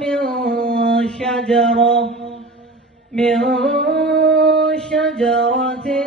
من شجرة من شجرة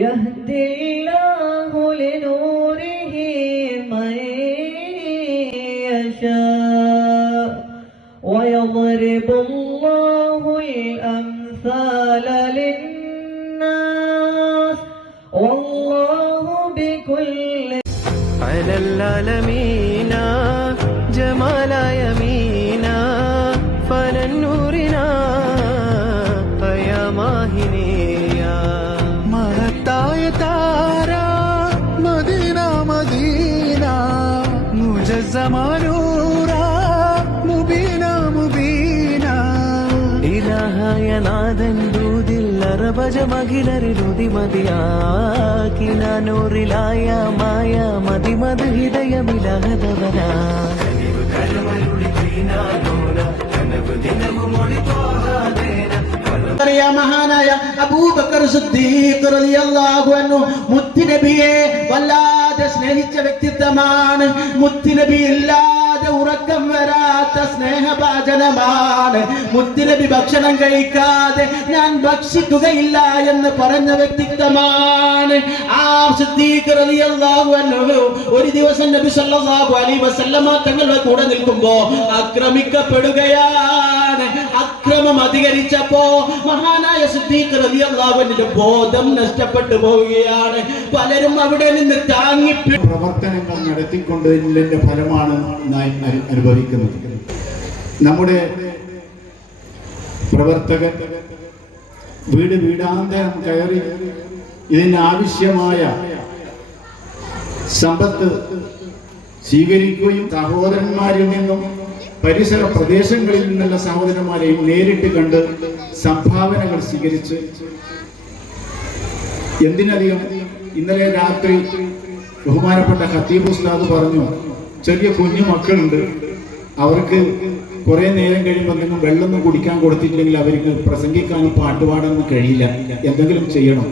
يهدي മുജസമാനൂറ مبينا مبينا ഇലാഹായ നാഥൻ ദൂതിൽ അറബജ മകിലരിലുതി മതിയാക്കിന നൂറിലായ മായ മതിമത് ഹൃദയമിലഹതവനാ. അറിയാം മഹാനായ അബൂബക്കർ സിദ്ദീഖ് റളിയല്ലാഹു അൻഹു മുത്തുനബിയെ വല്ലാതെ സ്നേഹിച്ച വ്യക്തിത്വമാണ് മുത്തുനബി. ഇല്ലാതെ ഉറക്കം വരാത്ത സ്നേഹഭാചനമാണ് മുത്തിലബി ഭക്ഷണം കഴിക്കാതെ ഞാൻ ഭക്ഷിക്കുകയില്ല എന്ന് പറഞ്ഞ വ്യക്തിത്വമാണ്. ആ ഒരു ദിവസം നബി സല്ലല്ലാഹു അലൈഹി വസല്ലമ തങ്ങളുടെ കൂടെ നിൽക്കുമ്പോ ആക്രമിക്കപ്പെടുകയാണ്. അക്രമം അധികരിച്ചപ്പോ മഹാനായ സിദ്ദീഖ് റളിയല്ലാഹുവിന്റെ ബോധം നഷ്ടപ്പെട്ടു പോവുകയാണ്. പലരും അവിടെ നിന്ന് താങ്ങി പ്രവർത്തനങ്ങൾ നടത്തിക്കൊണ്ടതിന്റെ ഫലമാണ് അനുഭവിക്കുന്നത്. നമ്മുടെ പ്രവർത്തകർ വീട് വീടാന്തരം കയറി ഇതിനാവശ്യമായ സമ്പത്ത് സ്വീകരിക്കുകയും സഹോദരന്മാരിൽ നിന്നും പരിസര പ്രദേശങ്ങളിൽ നിന്നുള്ള സഹോദരന്മാരെയും നേരിട്ട് കണ്ട് സംഭാവനകൾ സ്വീകരിച്ച് എന്തിനധികം ഇന്നലെ രാത്രി ബഹുമാനപ്പെട്ട ഖത്തീബ് ഉസ്താദ് പറഞ്ഞു ചെറിയ കുഞ്ഞു മക്കളുണ്ട് അവർക്ക് കുറെ നേരം കഴിയുമ്പോൾ എന്തെങ്കിലും വെള്ളമൊന്നും കുടിക്കാൻ കൊടുത്തിട്ടില്ലെങ്കിൽ അവർക്ക് പ്രസംഗിക്കാനും പാട്ടുപാടാനൊന്നും കഴിയില്ല. എന്തെങ്കിലും ചെയ്യണം.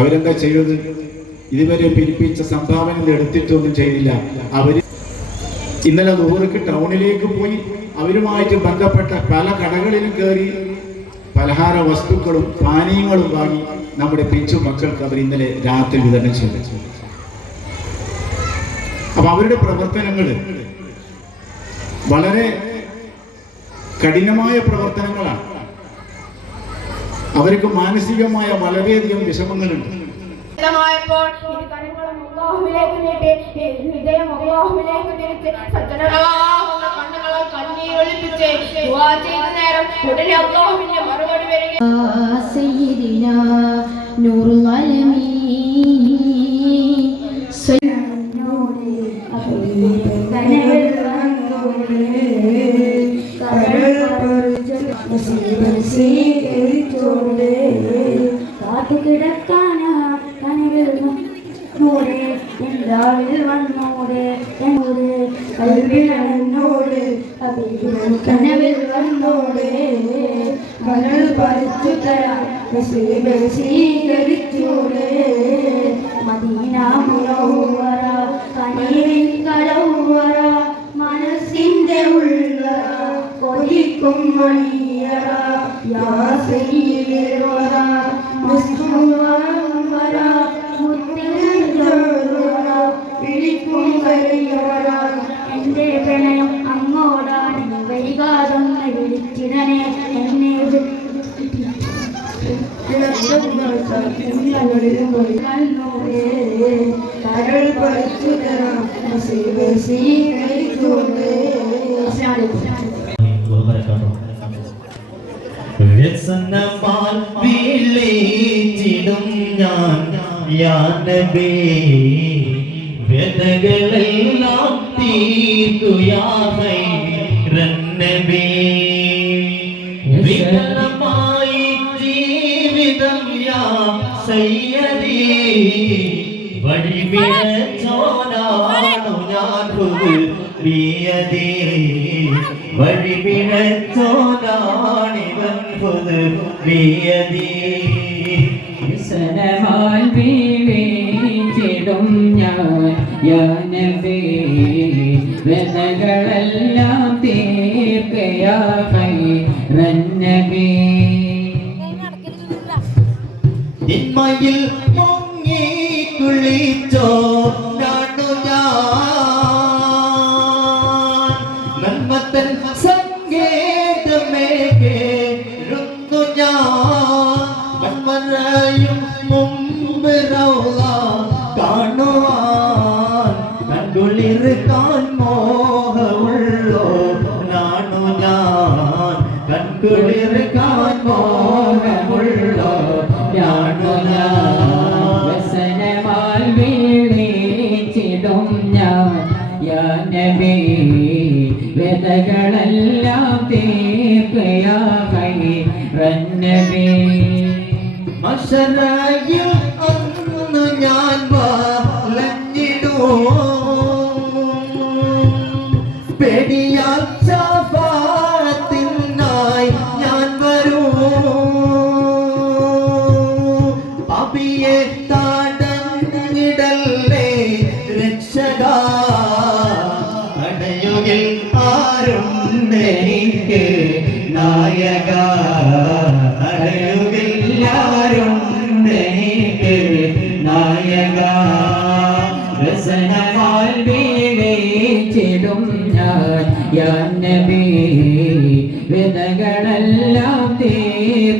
അവരെന്താ ചെയ്തത്? ഇതുവരെ പിരിപ്പിച്ച സംഭാവന എടുത്തിട്ടൊന്നും ചെയ്തില്ല. അവർ ഇന്നലെ നൂറുക്ക് ടൗണിലേക്ക് പോയി അവരുമായിട്ട് ബന്ധപ്പെട്ട പല കടകളിലും കയറി പലഹാര വസ്തുക്കളും പാനീയങ്ങളും വാങ്ങി നമ്മുടെ പിഞ്ചു മക്കൾക്ക് അവർ ഇന്നലെ രാത്രി വിതരണം ചെയ്തു. അപ്പൊ അവരുടെ പ്രവർത്തനങ്ങൾ വളരെ കഠിനമായ പ്രവർത്തനങ്ങളാണ്. അവർക്ക് മാനസികമായ വളരെയധികം വിഷമങ്ങളുണ്ട്. ശക്തമായപ്പോൾ കണ്ണുകളും ഹൃദയം ദുആ നേരം ഉടനെ നൂറുൽ Bumbari. വീളിച്ചിടും ഞാൻ. യാ നബി വ്യതകളെല്ലാം തീർത്തുയാഹൈ റന്നബേ വികലമായി ജീവിതം യാ സയ്യദി. വഴിപിഴച്ചോനാണു ഞാൻ പുതുവിയതേ വഴിപിഴച്ചോനാണിവൻ പുതുവിയതേ സനമാൽ വീഴിച്ചിടും ഞാൻ യാനവേ. വ്യതകളെല്ലാം തീർക്കയായി റന്നബേ തിന്മയിൽ മുങ്ങി കുളിച്ചോ വ്യതകളെല്ലാം തീർക്കയായി റന്നബേ മഷറയിൽ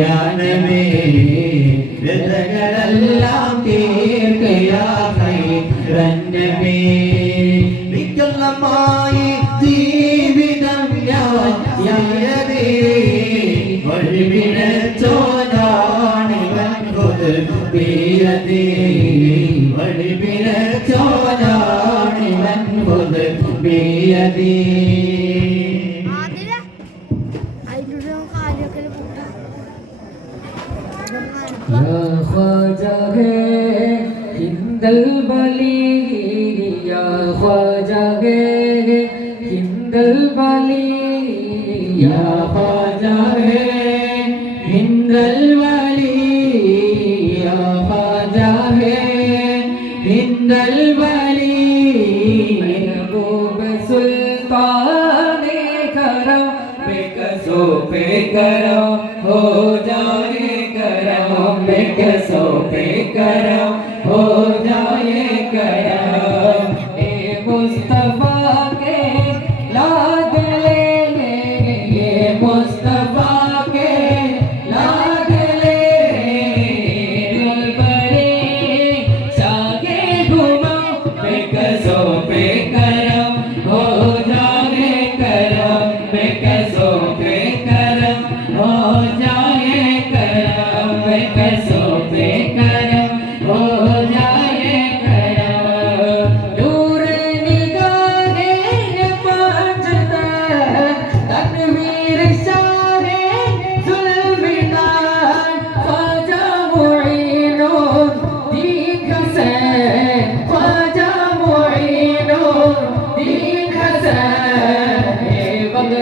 യാനമേ വ്യതകളെല്ലാം തീർക്കയായി റന്നബേ വികലമായി ജീവിതം ഞാൻ യായതേ വഴിപിഴച്ചോനാണിവൻ പുതുപ്പിയതേ വഴിപിഴച്ചോനാണിവൻ പുതുപ്പിയതേ യാ ഖ്വാജാഹേ ഹിന്ദൽ വലി യാ ഖ്വാജാഹേ ഹിന്ദൽ വലി യാ ഖ്വാജാഹേ ഹിന്ദൽ വലി മെഹബൂബ സുൽത്താനേ കരം बेकसो पे करो हो जाए करो बेकसो पे करो हो जाए करो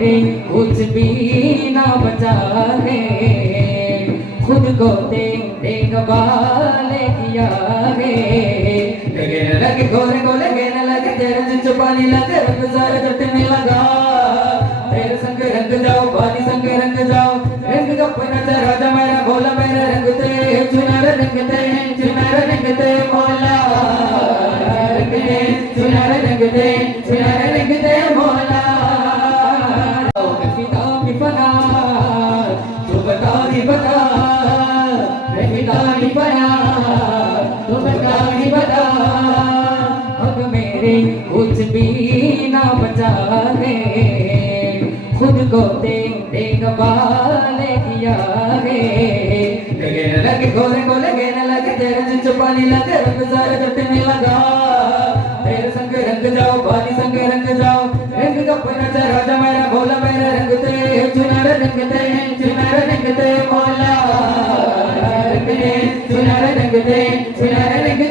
मेरे कुछ भी ना बचा है। खुद को दे देखभाले किया है। लगे न लगे, गोरे को लगे न लगे, तेरे जिन छुपाने लगे, रंग सारे जटने लगा। तेरे संग रंग जाओ पानी संग रंग जाओ, रंग का पना चरा जा मेरा बोला मेरा रंग ते चुनार, रंग ते चुनार, रंग ते बोला सरकारी बना तू सरकारी बना। अब मेरे कुछ भी ना बचा है। खुद को देख देख किया है। लगे न लगे, गोरे को लगे न लगे, तेरे जिन छुपा लगे, रंग सारे जट्टे लगा। तेरे संग रंग जाओ पानी संग रंग जाओ। रंग का पना चा राजा मेरा भोला, मेरा रंग तेरे चुनार रंग तेरे चुनार रंग तेरे भोला। அரங்கனே துணரங்கனே துணரங்க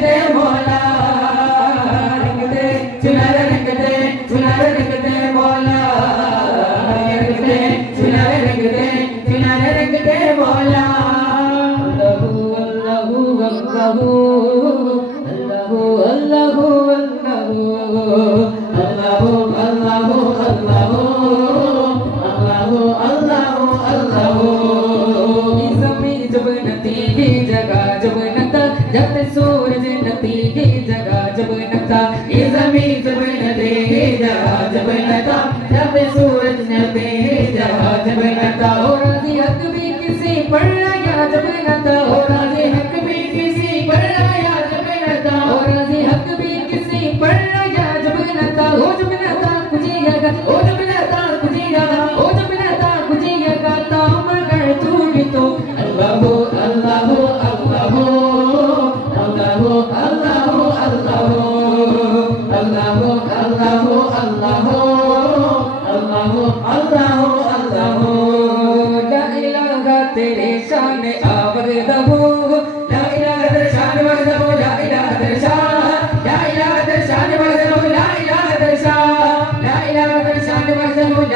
Gracias.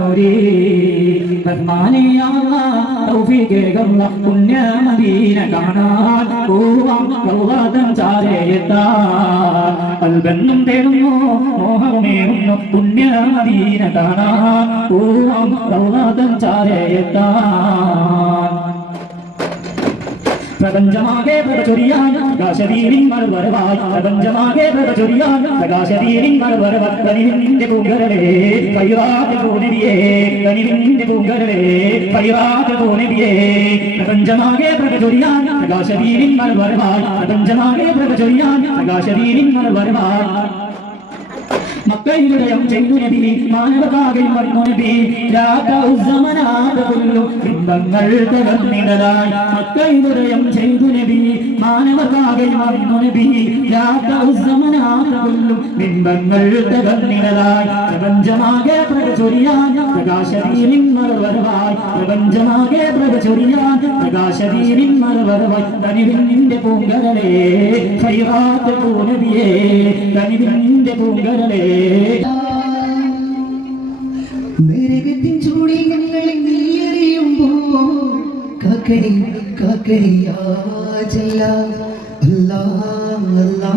പോരി ബഹ്മാനിയാള തൗഫീകേകുന്ന പുണ്യ മദീന കാണാൻ പൂവം സൗവാദം ചാരയെത്താൻ കൽബെന്നും തേടുന്നു മോഹമേറുന്നു പുണ്യ മദീന കാണാൻ പൂവം സൗവാദം ചാരയെത്താൻ പ്രപഞ്ചമാകെ പ്രചൊരിയാൻ പ്രകാശവീരിൻ മറുവരവായി പ്രപഞ്ചമാകെ പ്രചൊരിയാൻ പ്രകാശവീരിൻ മറുവരവായി കനിവിന്റെ പൂങ്കരലേ കൈറാത്ത പൂനബിയേ കനിവിന്റെ പൂങ്കരലേ കൈറാത്ത പൂനബിയേ പ്രപഞ്ചമാകെ പ്രചൊരിയാൻ പ്രകാശവീരിൻ മറുവരവായി പ്രപഞ്ചമാകെ പ്രചൊരിയാൻ പ്രകാശവീരിൻ മറുവരവായി മക്കയിലുടയം ചെയ്തു നബി മാനവകാകെ മറന്നു നബി രാജമനാകുന്നു ബിംബങ്ങൾ തകർന്നിടലായി. മക്കളുടെയും ചെയ്തു നബി മാനവകാകെ മറന്നു നബി രാജമനാകുന്നു ബിംബങ്ങൾ തകർന്നിടലായി. പ്രപഞ്ചമാകെ പ്രചൊരിയാൻ പ്രകാശവീരിൻ മറുവരവായി പ്രപഞ്ചമാകെ പ്രചൊരിയാൻ പ്രകാശവീരിൻ മറുവരവായി തനിവിന്റെ പൂങ്കരലേ ഫൈറാത്ത് പൂനബിയേ തനിവിന്റെ പൂങ്കരലേ. നരകത്തിൻ ചൂടിൽ ഞങ്ങളെ നീറിയുമ്പോൾ കാക്കടി കാക്കടിയാജല്ല അല്ലാ അല്ലാ.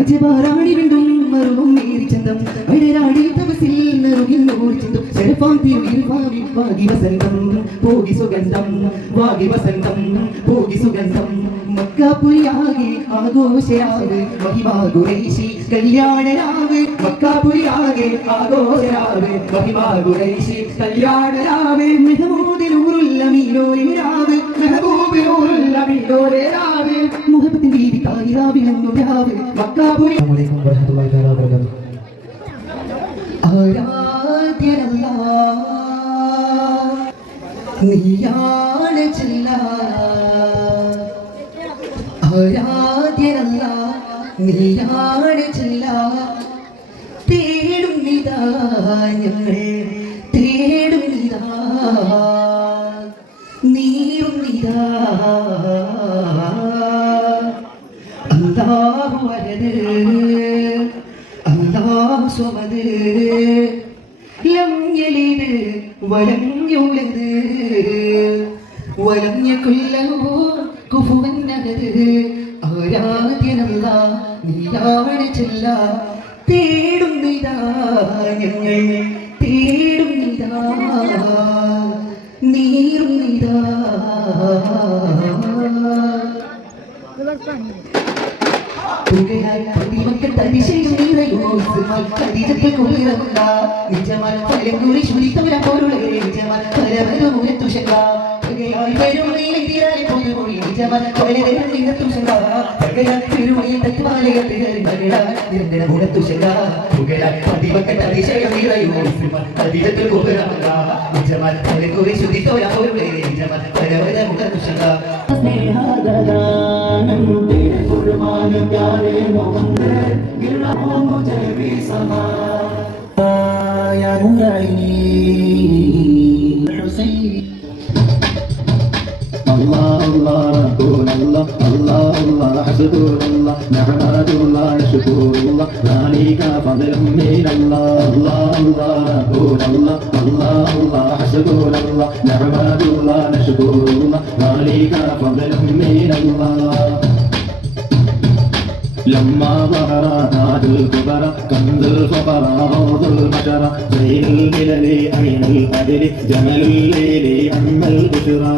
അജബാറാണി വിണ്ടും മറുവും മേരി ചന്തം അഴരാടി തപസിൽ നെറുകിൽ നൂറി ചന്തം ശരഫാം തിരുവിൽ വാവി വാഗി പോകി സുഗന്ധം വാഗി പോകി സുഗന്ധം. മക്കാപ്പുരിയാകെ ആഘോഷരാവ് മഹിമാ ഖുറൈശി കല്യാണരാവ്. മക്കാപ്പുരിയാകെ ആഘോഷരാവ് മഹിമാ ഖുറൈശി കല്യാണരാവ്. മെഹമൂദ് നൂറുല്ല മീനോരാവ് മെഹബൂബ് നൂറുല്ല മീനോരാവ് മുഹബത്തിൻ വീതി രാവ് ആരാധ്യനല്ല നീയാണ് ചെല്ല ആരാധ്യനല്ല നീയാണ് ചെല്ല തേടുന്നിതാ ഞങ്ങൾ തേടുന്നിതാ നീയും അല്ലാഹു വരത് അല്ലാഹു സ്വമത് ലം യലിദ് വലം യൂലദ് വലം യകുൽ ലഹു കുഫുവൻ അഹദ് ആരാധ്യനല്ല നീയാണ് ചെല്ല. തേടുന്നിതാ ഞങ്ങൾ. തേടുന്നിതാ തുകയായി പ്രതിമക്കൾ തരിശയും നിറയോസുമാൽ കതിജത്തെ കുളിരല്ല നിജമാൽ ഫലങ്കുറി ശുരിത്തവര പൊരുളെ നിജമാൽ പരവരമുര തുഷക തുകയായി പെരുമയിൽ തീരായി പൊതുമൊഴി يا نور عيني الله الله الله الله الله حسبنا الله نعمة الله شكور الله ذلك فضل من الله الله الله ربنا الله الله الله حسبنا الله نعمة الله نشكر الله ذلك فضل من الله لما ظهر تاج الكبر كنز الفقراء روض البشر زين الملل أين القدر جمل الليل أم البشرى